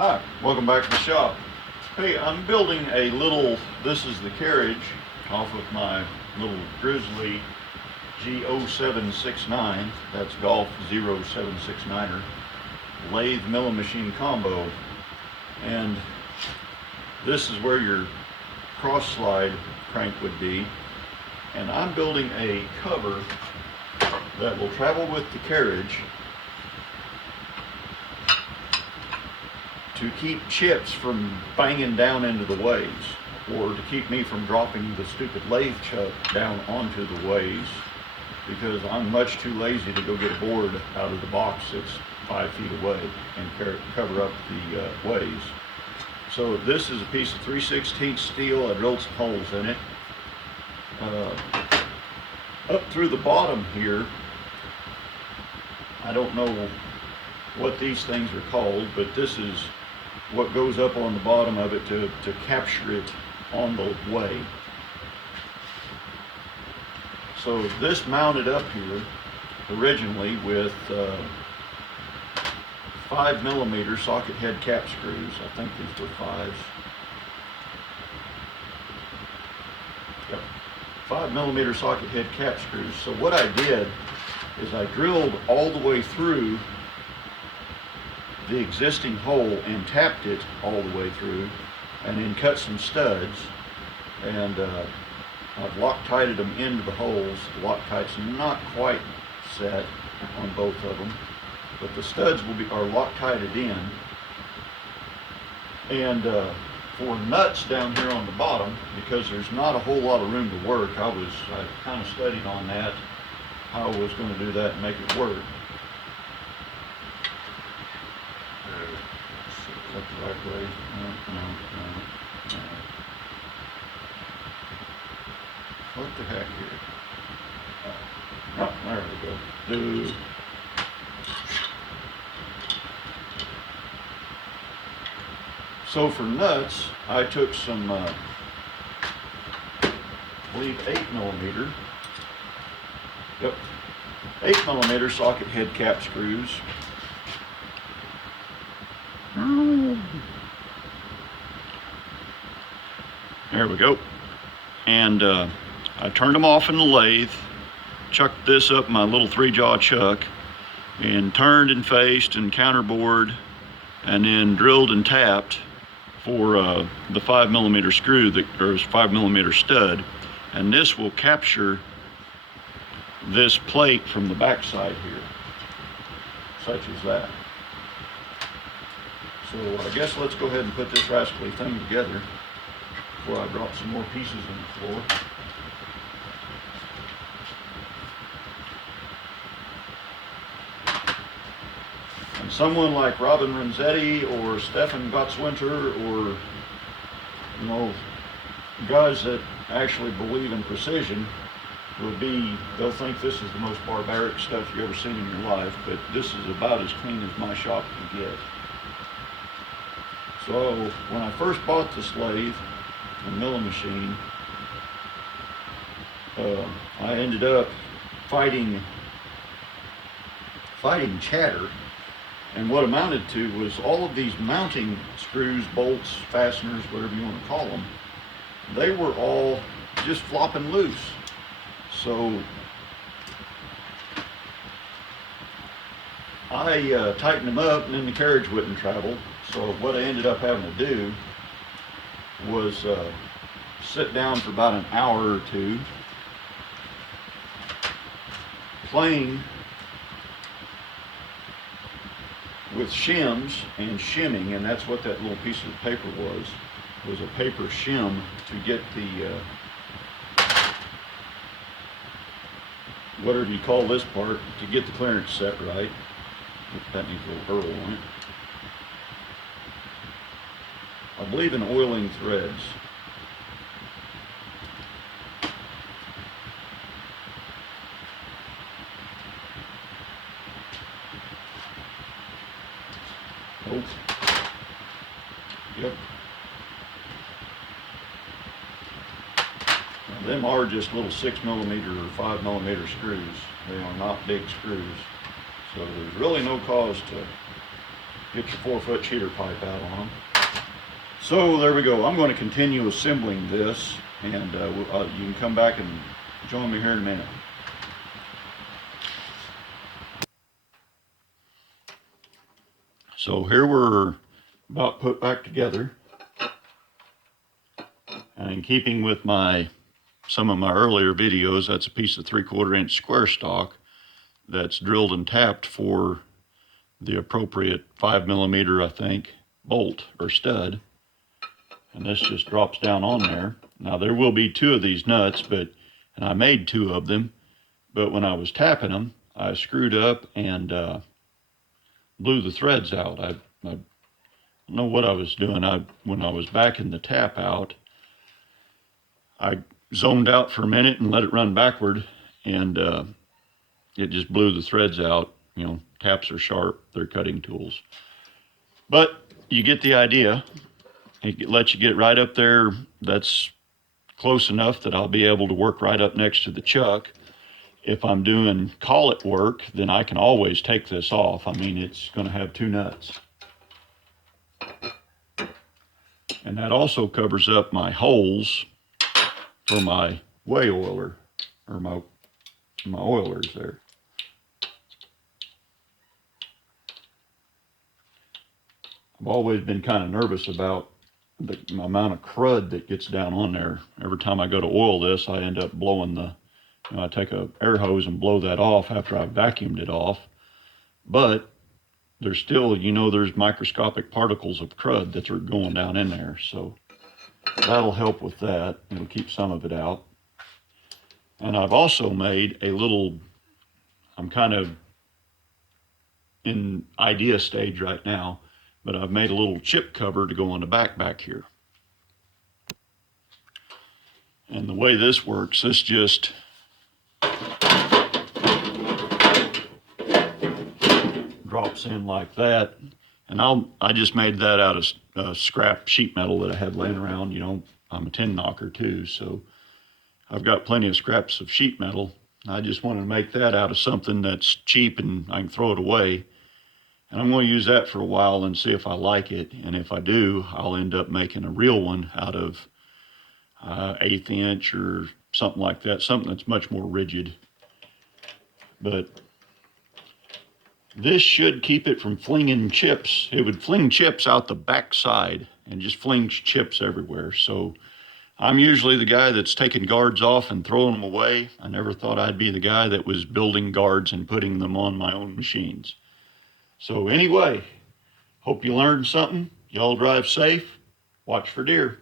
Hi, welcome back to the shop. Hey, I'm building a little, this is the carriage off of my little Grizzly G0769, that's Golf 0769er, lathe milling machine combo. And this is where your cross slide crank would be. And I'm building a cover that will travel with the carriage to keep chips from banging down into the ways, or to keep me from dropping the stupid lathe chuck down onto the ways, because I'm much too lazy to go get a board out of the box that's 5 feet away and cover up the ways. So this is a piece of 3/16 steel. I drilled some holes in it. Up through the bottom here, I don't know what these things are called, but this is what goes up on the bottom of it to capture it on the way. So this mounted up here originally with 5mm socket head cap screws. I think these were 5s. Yep, 5mm socket head cap screws. So what I did is I drilled all the way through the existing hole and tapped it all the way through, and then cut some studs, and I've Loctited them into the holes. The Loctite's not quite set on both of them, but the studs are Loctited in. And for nuts down here on the bottom, because there's not a whole lot of room to work, I kind of studied on that, how I was going to do that and make it work. Is that the right way? No. What the heck here? Oh, there we go. So for nuts, I took some, I believe 8mm. Yep, 8mm socket head cap screws. There we go. And I turned them off in the lathe, chucked this up my little 3-jaw chuck, and turned and faced and counterbored, and then drilled and tapped for the 5mm screw, or 5mm stud. And this will capture this plate from the backside here, such as that. So I guess let's go ahead and put this rascally thing together before I drop some more pieces on the floor. And someone like Robin Renzetti or Stefan Gottswinter, or guys that actually believe in precision, they'll think this is the most barbaric stuff you've ever seen in your life, but this is about as clean as my shop can get. So when I first bought this lathe, the milling machine, I ended up fighting chatter, and what amounted to was all of these mounting screws, bolts, fasteners, whatever you want to call them, they were all just flopping loose. So I tightened them up, and then the carriage wouldn't travel. So what I ended up having to do was sit down for about an hour or two, playing with shims and shimming, and that's what that little piece of paper was a paper shim to get the whatever you call this part, to get the clearance set right. That needs a little hurl on it. I believe in oiling threads. Oh. Yep. Now, them are just little 6mm or 5mm screws. They are not big screws. So there's really no cause to Get your 4-foot cheater pipe out on them. So there we go. I'm going to continue assembling this, and you can come back and join me here in a minute. So here we're about put back together, and in keeping with some of my earlier videos, that's a piece of 3/4 inch square stock that's drilled and tapped for the appropriate 5mm, I think, bolt or stud. And this just drops down on there. Now there will be 2 of these nuts, and I made 2 of them, but when I was tapping them, I screwed up and blew the threads out. I don't know what I was doing. When I was backing the tap out, I zoned out for a minute and let it run backward, and it just blew the threads out. You know, taps are sharp, they're cutting tools. But you get the idea. It lets you get right up there. That's close enough that I'll be able to work right up next to the chuck. If I'm doing collet work, then I can always take this off. I mean, it's going to have 2 nuts. And that also covers up my holes for my way oiler, or my oilers there. I've always been kind of nervous about the amount of crud that gets down on there. Every time I go to oil this, I end up blowing I take a air hose and blow that off after I've vacuumed it off. But there's still, there's microscopic particles of crud that are going down in there. So that'll help with that. It'll keep some of it out. And I've also made a little, I'm kind of in idea stage right now, but I've made a little chip cover to go on the back here. And the way this works, this just drops in like that. And I just made that out of scrap sheet metal that I had laying around. I'm a tin knocker too, so I've got plenty of scraps of sheet metal. I just wanted to make that out of something that's cheap and I can throw it away. And I'm going to use that for a while and see if I like it. And if I do, I'll end up making a real one out of 1/8 inch or something like that, something that's much more rigid. But this should keep it from flinging chips. It would fling chips out the back side and just flings chips everywhere. So I'm usually the guy that's taking guards off and throwing them away. I never thought I'd be the guy that was building guards and putting them on my own machines. So anyway, hope you learned something. Y'all drive safe. Watch for deer.